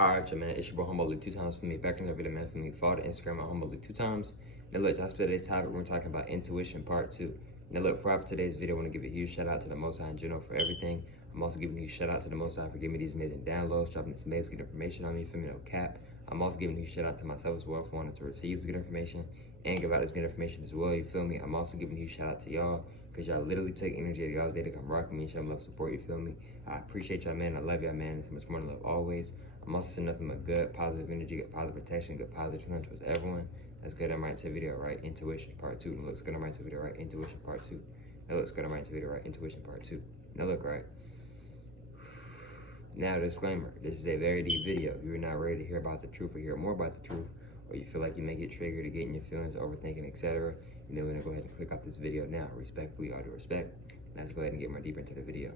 Alright, y'all, man. It's your boy Humble 2 times for me. Back in the video, man. For me, follow the Instagram at Humble 2 times. Now, look, y'all, today's topic, we're talking about intuition part 2. Now, look, for today's video, I want to give a huge shout out to the Most High in general for everything. I'm also giving a huge shout out to the Most High for giving me these amazing downloads, dropping this amazing good information on me, for me, no cap. I'm also giving a huge shout out to myself as well for wanting to receive this good information and give out this good information as well. You feel me? I'm also giving a huge shout out to y'all because y'all literally take energy out of y'all's day to come rock with me and show me love, support. You feel me? I appreciate y'all, man. I love y'all, man. So much more than love always. I'm also sending nothing but good, positive energy, good positive protection, good positive feeling towards everyone. That's good. I'm right into video, right? Intuition part 2. Now looks good. I'm right into video, right? Intuition part 2. Now looks good. I'm right into video, right? Intuition part 2. Now look, right? Now, disclaimer. This is a very deep video. If you're not ready to hear about the truth or hear more about the truth, or you feel like you may get triggered to getting your feelings, overthinking, etc., you know, we're going to go ahead and click off this video now. Respectfully, all due respect. Let's go ahead and get more deeper into the video.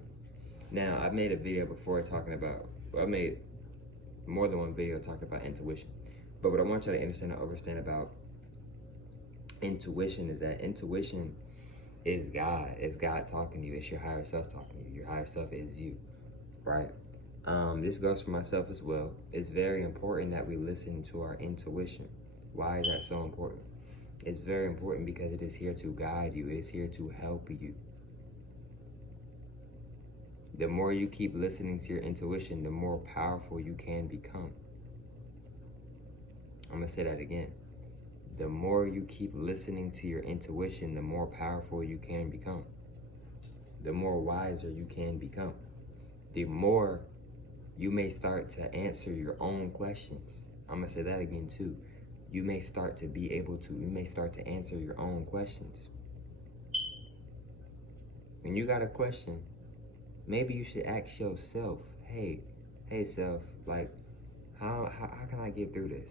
Now, I've made a video before talking about, I made more than one video talking about intuition. But what I want you to understand and understand about intuition is that intuition is God. It's God talking to you. It's your higher self talking to you. Your higher self is you, right? This goes for myself as well. It's very important that we listen to our intuition. Why is that so important? It's very important because it is here to guide you. It is here to help you. The more you keep listening to your intuition, the more powerful you can become. I'm going to say that again. The more you keep listening to your intuition, the more powerful you can become. The more wiser you can become. The more you may start to answer your own questions. I'm going to say that again too. You may start to be able to, you may start to answer your own questions. When you got a question, maybe you should ask yourself, hey self, like, how can I get through this?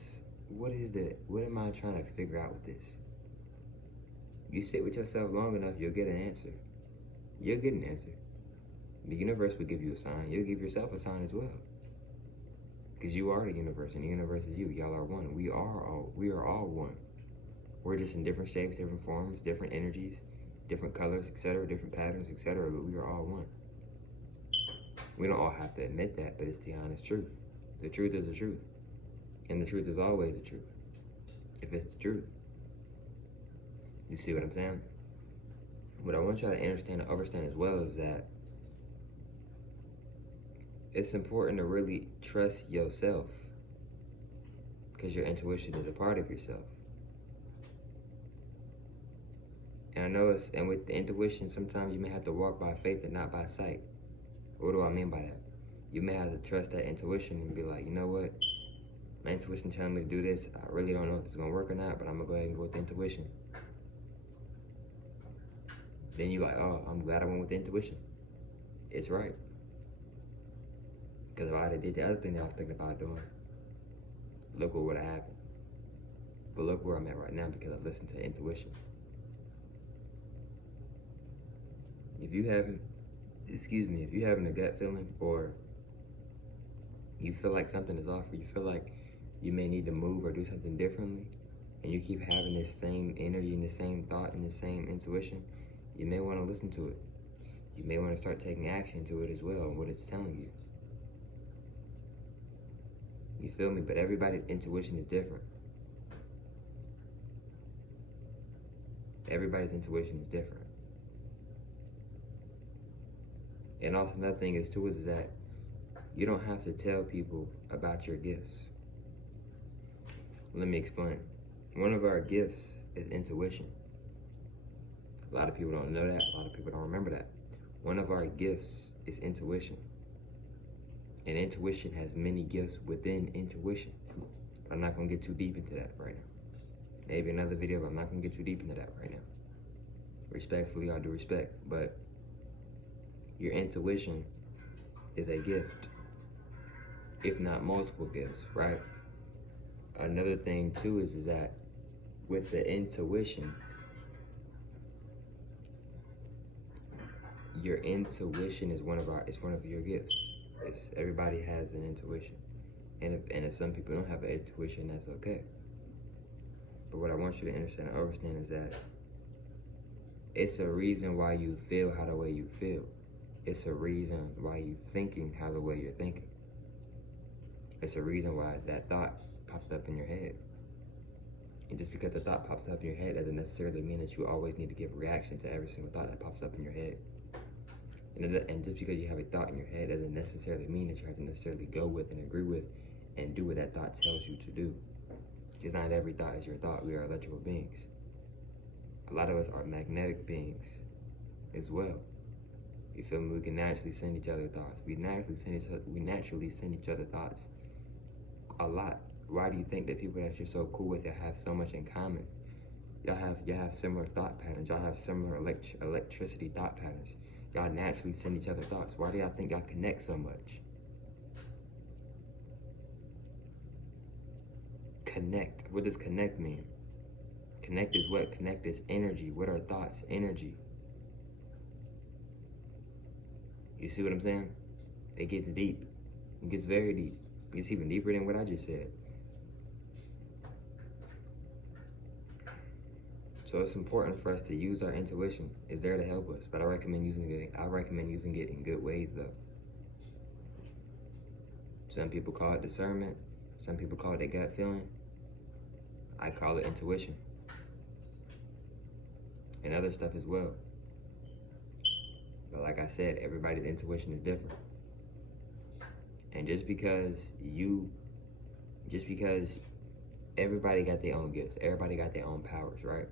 What am I trying to figure out with this? You sit with yourself long enough, you'll get an answer. You'll get an answer. The universe will give you a sign. You'll give yourself a sign as well. Because you are the universe, and the universe is you. Y'all are one. We are all one. We're just in different shapes, different forms, different energies, different colors, etc., different patterns, etc., but we are all one. We don't all have to admit that, but it's the honest truth. The truth is the truth. And the truth is always the truth. If it's the truth. You see what I'm saying? What I want y'all to understand and understand as well is that it's important to really trust yourself, because your intuition is a part of yourself. And I know and with the intuition, sometimes you may have to walk by faith and not by sight. What do I mean by that? You may have to trust that intuition and be like, you know what? My intuition telling me to do this. I really don't know if it's going to work or not, but I'm going to go ahead and go with the intuition. Then you're like, oh, I'm glad I went with the intuition. It's right. Because if I had did the other thing that I was thinking about doing, look what would have happened. But look where I'm at right now because I listened to intuition. If you having a gut feeling, or you feel like something is off, or you feel like you may need to move or do something differently, and you keep having this same energy and the same thought and the same intuition, you may want to listen to it. You may want to start taking action to it as well, what it's telling you. You feel me? But everybody's intuition is different. Everybody's intuition is different. And also another thing is too is that you don't have to tell people about your gifts. Let me explain. One of our gifts is intuition. A lot of people don't know that. A lot of people don't remember that. One of our gifts is intuition. And intuition has many gifts within intuition. I'm not going to get too deep into that right now. Maybe another video, but I'm not going to get too deep into that right now. Respectfully, all due respect. But your intuition is a gift, if not multiple gifts, right? Another thing too is that with the intuition, your intuition is one of your gifts. Everybody has an intuition, and if some people don't have an intuition, that's okay. But what I want you to understand is that it's a reason why you feel how the way you feel. It's a reason why you're thinking how the way you're thinking. It's a reason why that thought pops up in your head. And just because the thought pops up in your head doesn't necessarily mean that you always need to give a reaction to every single thought that pops up in your head. And just because you have a thought in your head doesn't necessarily mean that you have to necessarily go with and agree with and do what that thought tells you to do. Because not every thought is your thought. We are electrical beings. A lot of us are magnetic beings as well. You feel me? We can naturally send each other thoughts. We naturally send each other thoughts a lot. Why do you think that people that you're so cool with, y'all have so much in common? Y'all have similar thought patterns. Y'all have similar electricity thought patterns. Y'all naturally send each other thoughts. Why do y'all think y'all connect so much? Connect. What does connect mean? Connect is what? Connect is energy. What are thoughts? Energy. You see what I'm saying? It gets deep. It gets very deep. It gets even deeper than what I just said. So it's important for us to use our intuition. It's there to help us, but I recommend using it in good ways, though. Some people call it discernment. Some people call it their gut feeling. I call it intuition. And other stuff as well. But like I said, everybody's intuition is different. And just because everybody got their own gifts, everybody got their own powers, right?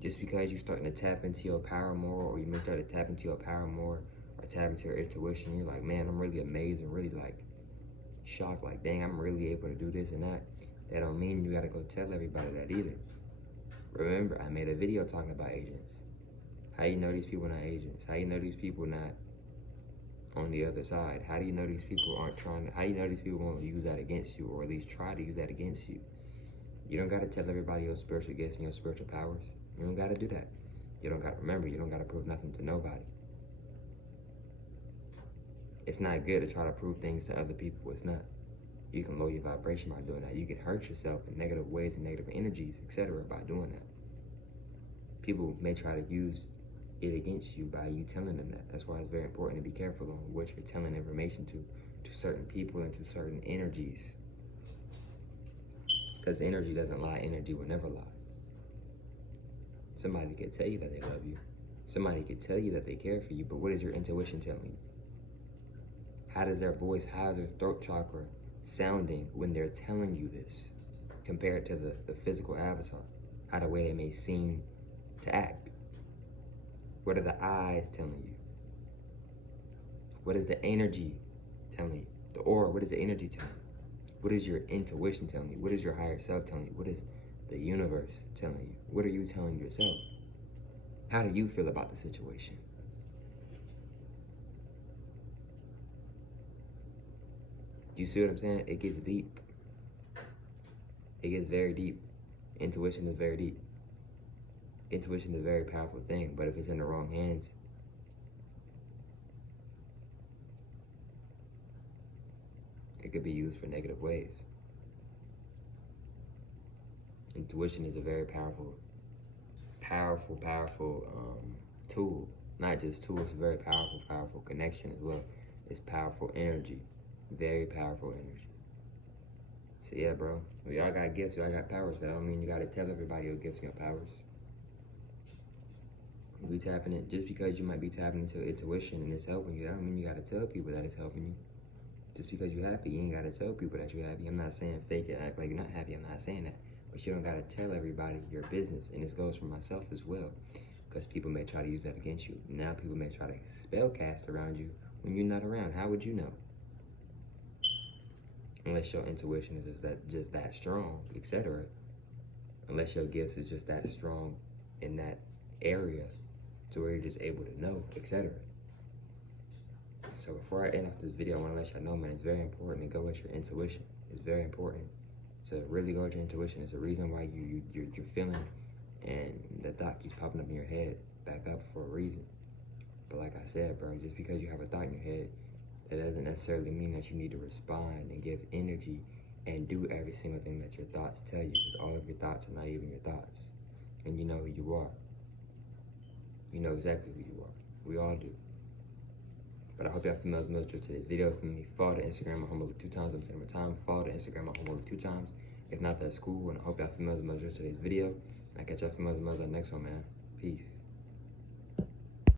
Just because you're starting to tap into your power more, or you may start to tap into your power more, or tap into your intuition, you're like, man, I'm really amazed and really like shocked, like, dang, I'm really able to do this and that. That don't mean you gotta go tell everybody that either. Remember, I made a video talking about agents. How you know these people not agents? How you know these people not on the other side? How do you know these people how do you know these people won't use that against you, or at least try to use that against you? You don't gotta tell everybody your spiritual gifts and your spiritual powers. You don't gotta do that. You don't gotta remember, you don't gotta prove nothing to nobody. It's not good to try to prove things to other people. It's not. You can lower your vibration by doing that. You can hurt yourself in negative ways and negative energies, etc. by doing that. People may try to use it against you by you telling them that. That's why it's very important to be careful on what you're telling information to certain people and to certain energies. Because energy doesn't lie, energy will never lie. Somebody could tell you that they love you. Somebody could tell you that they care for you, but what is your intuition telling you? How does their voice, how is their throat chakra sounding when they're telling you this compared to the physical avatar? How the way they may seem to act? What are the eyes telling you? What is the energy telling you? The aura, what is the energy telling you? What is your intuition telling you? What is your higher self telling you? What is the universe telling you? What are you telling yourself? How do you feel about the situation? Do you see what I'm saying? It gets deep. It gets very deep. Intuition is very deep. Intuition is a very powerful thing, but if it's in the wrong hands, it could be used for negative ways. Intuition is a very powerful tool. Not just tool, it's a very powerful connection as well. It's powerful energy. Very powerful energy. So yeah, bro. We all got gifts, we all got powers. That don't mean you gotta tell everybody your gifts and your powers. We tapping it, just because you might be tapping into intuition and it's helping you, that don't mean you gotta tell people that it's helping you. Just because you're happy, you ain't gotta tell people that you're happy. I'm not saying fake it, act like you're not happy, I'm not saying that. But you don't gotta tell everybody your business, and this goes for myself as well. Because people may try to use that against you. Now people may try to spell cast around you when you're not around. How would you know? Unless your intuition is just that strong, etc. Unless your gifts is just that strong in that area to where you're just able to know, etc. So before I end off this video, I want to let y'all know, man, it's very important to go with your intuition. It's very important to really go with your intuition. It's a reason why you're feeling and the thought keeps popping up in your head back up for a reason. But like I said, bro, just because you have a thought in your head, that doesn't necessarily mean that you need to respond and give energy and do every single thing that your thoughts tell you, because all of your thoughts are not even your thoughts. And you know who you are. You know exactly who you are. We all do. But I hope y'all females enjoyed today's video. For me, follow the Instagram at Homework 2 times. I'm saying my time. Follow the Instagram at Homework 2 times. If not, that's cool. And I hope y'all females enjoyed today's video. And I catch y'all females on the next one, man. Peace.